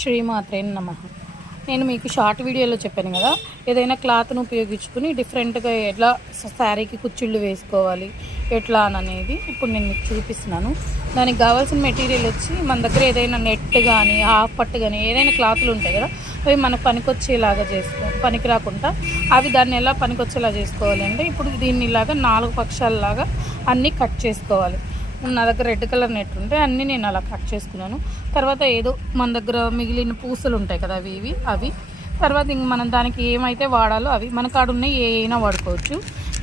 శ్రీమాత్రే నమః. నేను మీకు షార్ట్ వీడియోలో చెప్పాను కదా, ఏదైనా క్లాత్ను ఉపయోగించుకుని డిఫరెంట్గా ఎట్లా శారీకి కుచ్చిళ్ళు వేసుకోవాలి ఎట్లా అనేది ఇప్పుడు నేను మీకు చూపిస్తున్నాను. దానికి కావాల్సిన మెటీరియల్ వచ్చి మన దగ్గర ఏదైనా నెట్ కానీ హాఫ్ పట్టు కానీ ఏదైనా క్లాత్లు ఉంటాయి కదా, అవి మనకు పనికొచ్చేలాగా పనికి రాకుండా అవి దాన్ని ఎలా పనికొచ్చేలా చేసుకోవాలి అంటే, ఇప్పుడు దీన్ని ఇలాగా 4 పక్షాలలాగా అన్నీ కట్ చేసుకోవాలి. నా దగ్గర రెడ్ కలర్ నెట్ ఉంటే అన్నీ నేను అలా కట్ చేసుకున్నాను. తర్వాత ఏదో మన దగ్గర మిగిలిన పూసలు ఉంటాయి కదా, అవి తర్వాత ఇంక మనం దానికి ఏమైతే వాడాలో అవి మన కాడ ఉన్నాయి, ఏ అయినా వాడుకోవచ్చు.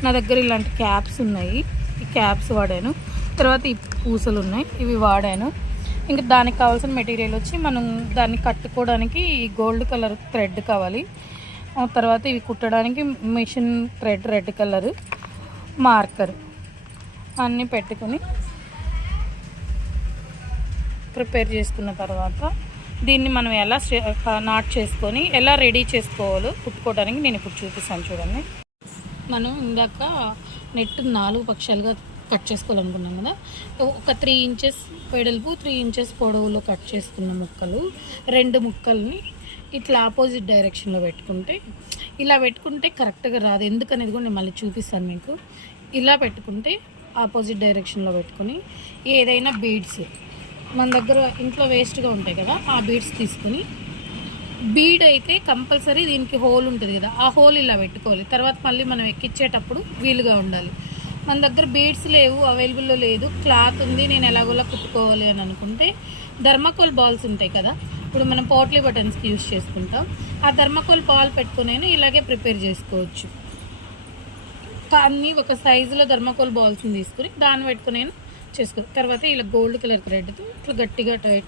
నా దగ్గర ఇలాంటి క్యాప్స్ ఉన్నాయి, ఈ క్యాప్స్ వాడాను. తర్వాత ఈ పూసలు ఉన్నాయి, ఇవి వాడాను. ఇంకా దానికి కావాల్సిన మెటీరియల్ వచ్చి మనం దాన్ని కట్టుకోవడానికి ఈ గోల్డ్ కలర్ థ్రెడ్ కావాలి. తర్వాత ఇవి కుట్టడానికి machine thread red colour, marker అన్నీ పెట్టుకుని ప్రిపేర్ చేసుకున్న తర్వాత దీన్ని మనం ఎలా నాట్ చేసుకొని ఎలా రెడీ చేసుకోవాలో కుట్టుకోవడానికి నేను ఇప్పుడు చూపిస్తాను. చూడండి, మనం ఇందాక నెట్ 4 పక్షాలుగా కట్ చేసుకోవాలనుకున్నాం కదా, ఒక 3 ఇంచెస్ వెడల్పు 3 ఇంచెస్ పొడవులో కట్ చేసుకున్న ముక్కలు 2 ముక్కల్ని ఇట్లా ఆపోజిట్ డైరెక్షన్లో పెట్టుకుంటే, ఇలా పెట్టుకుంటే కరెక్ట్గా రాదు. ఎందుకనేది కూడా నేను మళ్ళీ చూపిస్తాను మీకు. ఇలా పెట్టుకుంటే ఆపోజిట్ డైరెక్షన్లో పెట్టుకొని ఏదైనా బీడ్స్ మన దగ్గర ఇంట్లో వేస్ట్గా ఉంటాయి కదా, ఆ బీడ్స్ తీసుకుని, బీడ్ అయితే కంపల్సరీ దీనికి హోల్ ఉంటుంది కదా, ఆ హోల్ ఇలా పెట్టుకోవాలి. తర్వాత మళ్ళీ మనం ఎక్కించేటప్పుడు వీలుగా ఉండాలి. మన దగ్గర బీడ్స్ లేవు, అవైలబుల్లో లేదు, క్లాత్ ఉంది, నేను ఎలాగోలా కుట్టుకోవాలి అని అనుకుంటే థర్మాకోల్ బాల్స్ ఉంటాయి కదా, ఇప్పుడు మనం పోట్లీ బటన్స్కి యూజ్ చేసుకుంటాం. ఆ థర్మాకోల్ బాల్ పెట్టుకుని ఇలాగే ప్రిపేర్ చేసుకోవచ్చు. అన్నీ ఒక సైజులో థర్మాకోల్ బాల్స్ని తీసుకుని దాన్ని పెట్టుకుని చేసుకో. తర్వాత ఇలా గోల్డ్ కలర్ థ్రెడ్తో ఇట్లా గట్టిగా టైట్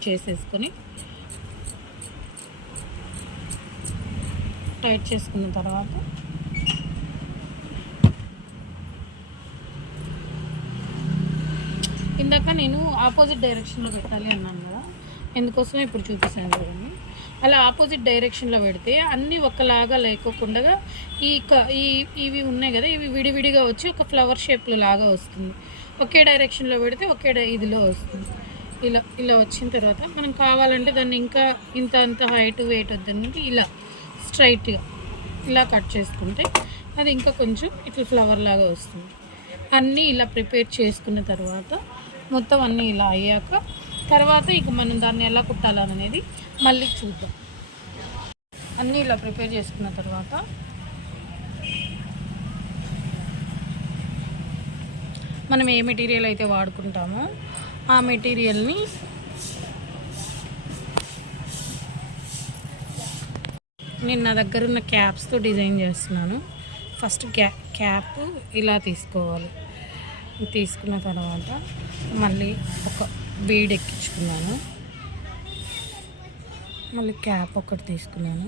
చేసుకున్న తర్వాత ఇందాక నేను ఆపోజిట్ డైరెక్షన్లో పెట్టాలి అన్నాను కదా, ఎందుకోసమో ఇప్పుడు చూపిస్తాను చూడండి. అలా ఆపోజిట్ డైరెక్షన్లో పెడితే అన్నీ ఒకలాగా లేకోకుండా ఇవి ఉన్నాయి కదా, ఇవి విడివిడిగా వచ్చి ఒక ఫ్లవర్ షేప్లో లాగా వస్తుంది. ఒకే డైరెక్షన్లో పెడితే ఒకే ఇదిలో వస్తుంది. ఇలా వచ్చిన తర్వాత మనం కావాలంటే దాన్ని ఇంకా అంత హైట్ వెయిట్ వద్దంటే ఇలా స్ట్రైట్గా ఇలా కట్ చేసుకుంటే అది ఇంకా కొంచెం ఇట్లా ఫ్లవర్ లాగా వస్తుంది. అన్నీ ఇలా ప్రిపేర్ చేసుకున్న తర్వాత మొత్తం అన్నీ ఇలా అయ్యాక తర్వాత ఇక మనం దాన్ని ఎలా కుట్టాలనేది మళ్ళీ చూద్దాం. అన్నీ ఇలా ప్రిపేర్ చేసుకున్న తర్వాత మనం ఏ మెటీరియల్ అయితే వాడుకుంటామో ఆ మెటీరియల్ని నేను నా దగ్గర ఉన్న క్యాప్స్తో డిజైన్ చేస్తున్నాను. ఫస్ట్ క్యాప్ ఇలా తీసుకోవాలి. తీసుకున్న తర్వాత మళ్ళీ ఒక బీడ్ ఎక్కించుకున్నాను, మళ్ళీ క్యాప్ ఒకటి తీసుకున్నాను.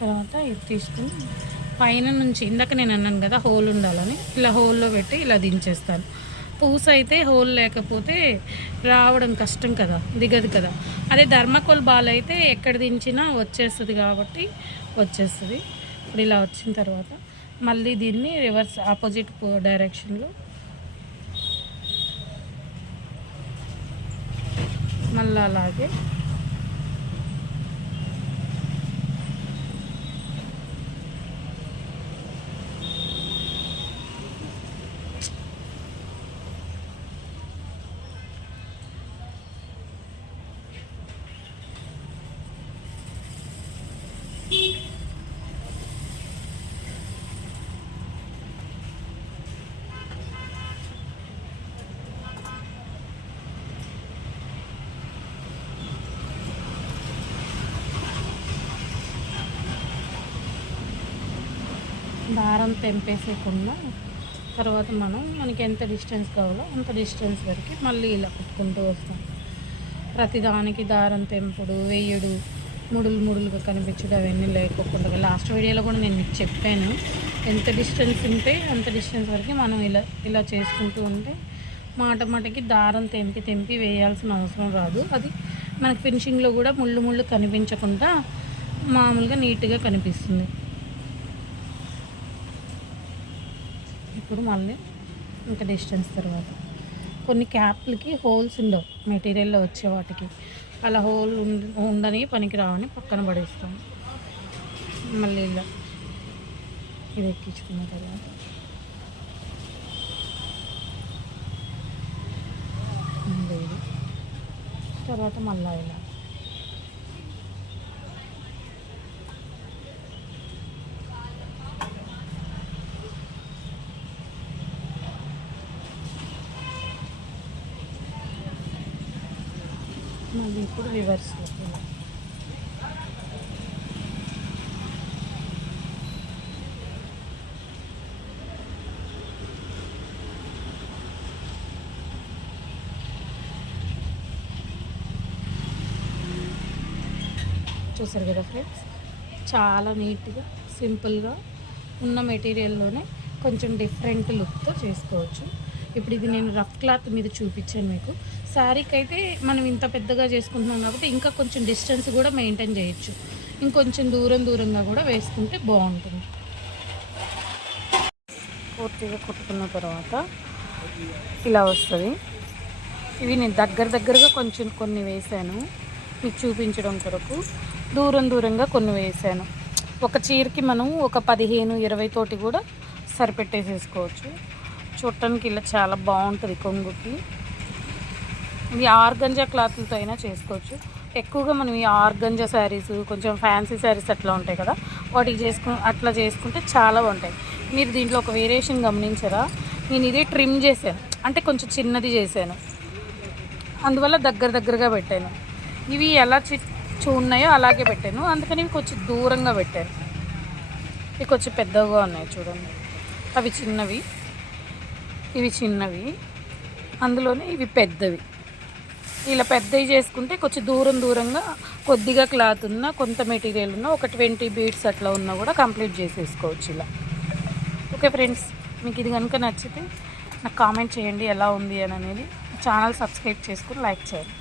తర్వాత ఇది తీసుకుని పైన నుంచి ఇందాక నేను అన్నాను కదా హోల్ ఉండాలని, ఇలా హోల్లో పెట్టి ఇలా దించేస్తాను. పూస అయితే హోల్ లేకపోతే రావడం కష్టం కదా, దిగదు కదా. అదే థర్మాకోల్ బాల్ అయితే ఎక్కడ దించినా వచ్చేస్తుంది కాబట్టి వచ్చేస్తుంది. ఇప్పుడు ఇలా వచ్చిన తర్వాత మళ్ళీ దీన్ని రివర్స్ ఆపోజిట్ డైరెక్షన్లో మళ్ళీ అలాగే దారం తెంపేసేయకుండా తర్వాత మనకి ఎంత డిస్టెన్స్ కావాలో అంత డిస్టెన్స్ వరకు మళ్ళీ ఇలా కుట్టుకుంటూ వస్తాం. ప్రతిదానికి దారం తెంపుడు, వేయడు, ముడులుగా కనిపించడం అవన్నీ లేకోకుండా లాస్ట్ వీడియోలో కూడా నేను మీకు చెప్పాను. ఎంత డిస్టెన్స్ ఉంటే అంత డిస్టెన్స్ వరకు మనం ఇలా చేసుకుంటూ ఉంటే మాటకి దారం తెంపి వేయాల్సిన అవసరం రాదు. అది మనకు ఫినిషింగ్లో కూడా ముళ్ళు ముళ్ళు కనిపించకుండా మామూలుగా నీట్గా కనిపిస్తుంది. ఇప్పుడు మళ్ళీ ఇంకా డిస్టెన్స్ తర్వాత కొన్ని క్యాప్లకి హోల్స్ ఉండవు మెటీరియల్లో వచ్చే వాటికి, అలా హోల్ ఉండని పనికి రావని పక్కన పడేస్తాం. మళ్ళీ ఇలా ఇది ఎక్కించుకున్న తర్వాత తర్వాత మళ్ళీ ఇలా మళ్ళీ ఇప్పుడు రివర్స్లో ఇలా చూసారు కదా ఫ్రెండ్స్, చాలా నీట్గా సింపుల్గా ఉన్న మెటీరియల్లోనే కొంచెం డిఫరెంట్ లుక్తో చేసుకోవచ్చు. ఇప్పుడు ఇది నేను రఫ్ క్లాత్ మీద చూపించాను మీకు. శారీకి అయితే మనం ఇంత పెద్దగా చేసుకుంటున్నాం కాబట్టి ఇంకా కొంచెం డిస్టెన్స్ కూడా మెయింటైన్ చేయొచ్చు, ఇంకొంచెం దూరంగా కూడా వేసుకుంటే బాగుంటుంది. పూర్తిగా కుట్టుకున్న తర్వాత ఇలా వస్తుంది. ఇవి నేను దగ్గరగా కొన్ని వేసాను మీకు చూపించడం కొరకు. దూరంగా కొన్ని వేసాను. ఒక చీరకి మనం ఒక 15-20 తోటి కూడా సరిపెట్టేసేసుకోవచ్చు. చూడటానికి ఇలా చాలా బాగుంటుంది. కొంగుకి ఇది ఆర్గంజా క్లాత్లతో అయినా చేసుకోవచ్చు. ఎక్కువగా మనం ఈ ఆర్గంజా శారీస్, కొంచెం ఫ్యాన్సీ శారీస్ అట్లా ఉంటాయి కదా, వాటికి అట్లా చేసుకుంటే చాలా బాగుంటాయి. మీరు దీంట్లో ఒక వేరియేషన్ గమనించారా? నేను ఇది ట్రిమ్ చేశాను, అంటే కొంచెం చిన్నది చేశాను, అందువల్ల దగ్గరగా పెట్టాను. ఇవి ఎలా ఉన్నాయో అలాగే పెట్టాను, అందుకని ఇవి కొంచెం దూరంగా పెట్టాను. ఇవి కొంచెం పెద్దగా ఉన్నాయి చూడండి. అవి చిన్నవి, ఇవి చిన్నవి, అందులోనే ఇవి పెద్దవి. ఇలా పెద్దవి చేసుకుంటే కొంచెం దూరంగా కొద్దిగా క్లాత్ ఉన్నా, కొంత మెటీరియల్ ఉన్నా, ఒక 20 బీడ్స్ అట్లా ఉన్నా కూడా కంప్లీట్ చేసేసుకోవచ్చు ఇలా. ఓకే ఫ్రెండ్స్, మీకు ఇది కనుక నచ్చితే నాకు కామెంట్ చేయండి ఎలా ఉంది అని అనేది. ఛానల్ సబ్స్క్రైబ్ చేసుకుని లైక్ చేయండి.